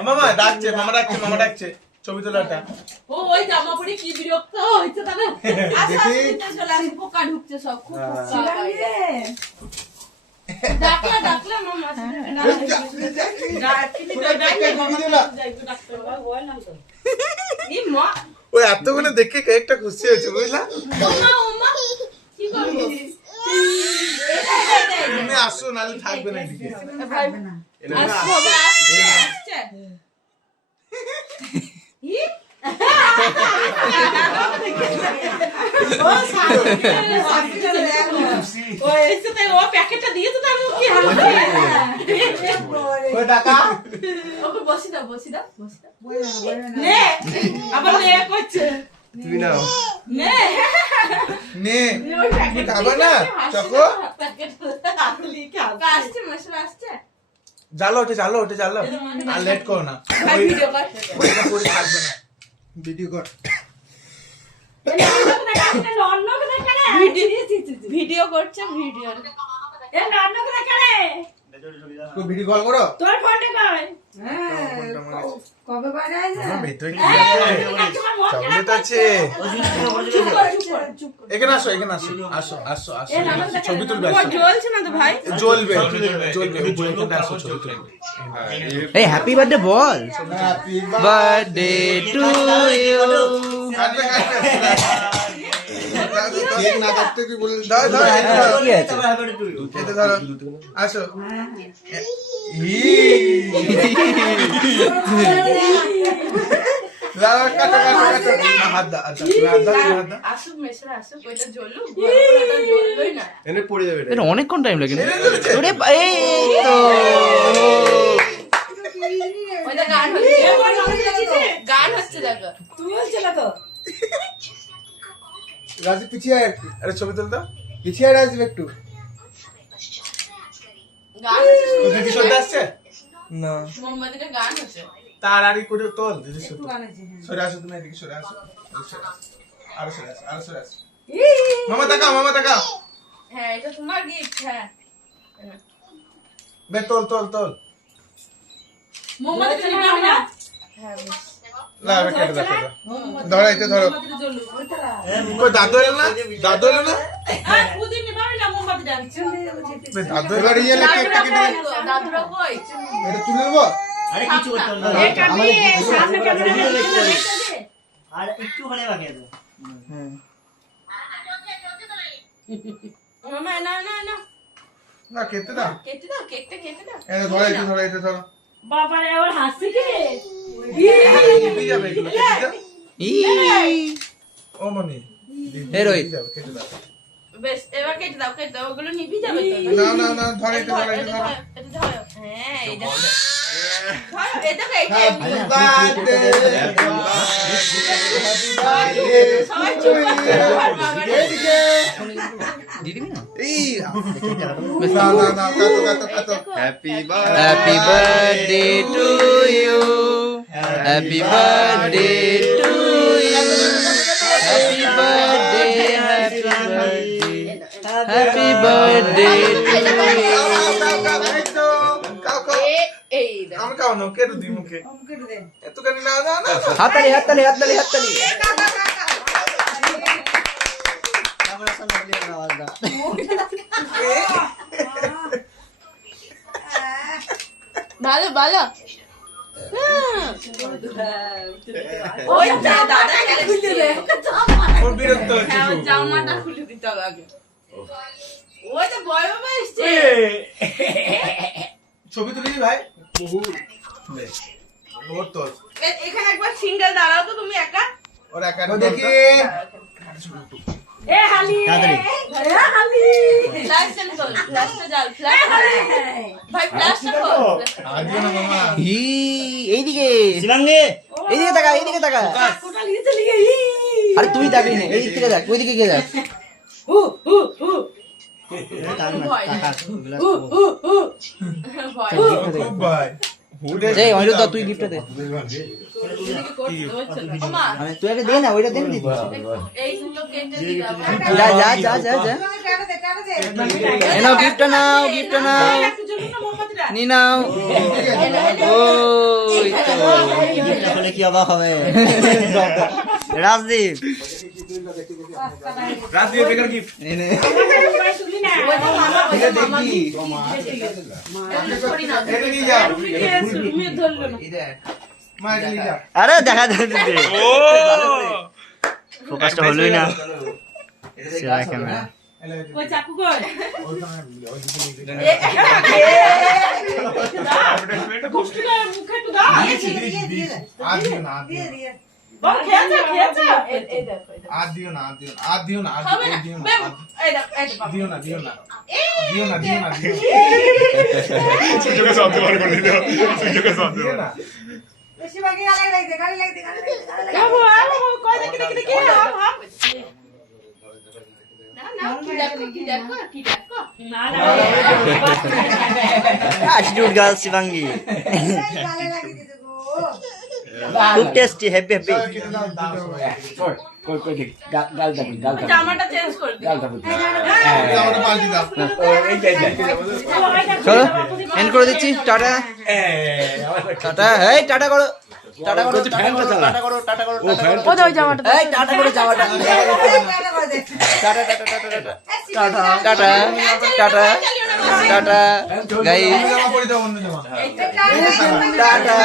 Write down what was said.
মামা ডাকছে মামা ডাকছে মামা ডাকছে ছবি তোলাটা ও ওই জামা পরে কি বিরক্ত হয়েছে তাহলে? পোকা ঢুকছে সব খুব পোকা। ডাকলা ডাকলা মামা ই মা। ওই এতক্ষণে দেখে কেকটা খুশি হয়েছে বুঝলা? ওমা ওমা কি করব? তুমি আসো নাহলে থাকবে না এদিকে। বসি দাও বসি দাও বসি দাও। আবার করছে। তুমি নাও। নে। নে। তুমি খাবে না? চকো। আসছে। জালো ওঠে জালো ওঠে জালো আর লেট করো না। ভিডিও কর। ওইটা করে থাকবে না। ভিডিও কর। ভিডিও করছে ভিডিও ভিডিও কল করো? তোর ফোনটা কই? কবে বাইরে ভেতরে কি চকলেট আছে। এখানে আসো এখানে আসো আসো আসো আসো। ছবি তুলবে জ্বলছে না তো ভাই? জ্বলবে জ্বলবে এখানে আসো ছবি তুলবে। এই হ্যাপি বার্থডে বল। বার্থডে টু ইউ কেক না কাটতে কি বলে? দাও দাও। কি আছে এটা। ধরো আসো অনেকক্ষণ টাইম লাগে। গান হচ্ছে দেখো। রাজু পিছিয়ে আয় একটু। আরে ছবি তুল দাও। পিছিয়ে আয় রাজু একটু। দিদি সত্যি আসছে? না। মোমবাতিটা গান হচ্ছে। তাড়াতাড়ি করে তোল দিদি সত্যি। সরে আসো তুমি এদিকে সরে আসো। আরও সরে আসো। আরও সরে আসো মামা তাকাও মামা তাকাও। হ্যাঁ এটা তোমার গিফট হ্যাঁ। বে তোল তোল তোল। মোমবাতিটা নিবি না? হ্যাঁ। না কেটে দাও কেটে দাও। ধরো এটা ধরো। কই দাদু এলো না? দাদু এলো না? আর পুদিন নিবাবি না মোমবাতিটা বে দাদু এবার ইয়ে কেটে এটা তুলে আরে কিছু করতে না। এটা সামনে আর একটু হলে বাকি আছে। মামা না না না। না কেটে দাও। কেটে দাও কেকটা কেটে দাও। এটা ধরো এটা ধরো এটা ধরো। বাবারে আবার হাসি কি? যাবে এগুলো ই ও মনি এ দাও বেশ এবার কেটে দাও কেটে দাও ওগুলো নিবি যাবে না না না ধরো এটা ধরো এটা ধরো। এটা ধরো হ্যাঁ এটা বাবারে দিদি না এই না না না আমি খাও না কেটে দিই মুখে এতখানি না না না হাততালি হাততালি হাততালি হাততালি ক্যামেরার সামনে বলি না আওয়াজটা ভালো ভালো। জামাটা খুলে দিতে হবে আগে ওই তো বয় এসছে ছবি তুলি ভাই। এখানে একবার সিঙ্গেল দাঁড়াও তো তুমি একা। ওর একা ও দেখি তাড়াতাড়ি। ফ্ল্যাশ সেন্ড কর জ্বাল ফ্ল্যাশ ভাই ফ্ল্যাশটা কর। আজকে না মামা। হি এইদিকে। শিবাঙ্গি এইদিকে তাকা এইদিকে তাকা। আরে তুই তাকিস না এই দিকে দেখ ওইদিকে গিয়ে দেখ। ভয়। টাকা গ্লাস ভয়। এই অনিরুদ্ধ তুই গিফটটা দে এদিকে করতে হচ্ছে না। ওমা আমি তুই আগে দে না ওইটা দে দিদি। এই সুন্দর কেটে দিতে হবে যা যা যা যা যা। এ নাও গিফটটা নাও গিফটটা না নাও। ওই তো গিফটটা হলে কি অবাক হবে রাজদীপ রাজদীপ বেকার গিফট আরে দেখা যাচ্ছে ফোকাসটা হলোই না। সেরা ক্যামেরা। মুখে। আর দিও না, আর দিও না। বাবা। আর দিও না, আর দিও না, দিও না। দিও না, বাবা। দিও না, দিও না। দিও না, দিও না, দিও না। সুযোগে শব্দ বার করে দিল সুযোগে শব্দ দিও না। বাবু, আ বাবু, কই দেখি, দেখি, দেখি, হাম, হাম। না, না, কি দিই। জামাটা পাল্টে দাও। চলো এন্ড করে দিচ্ছি টাটা টাটা এই টাটা করো টাটা করো টাটা করো টাটা করো টাটা টাটা করো ওই যে ওই জামাটা ta-ta ta-ta ta-ta ta-ta ta-ta ta-ta ta-ta গাই। টাটা।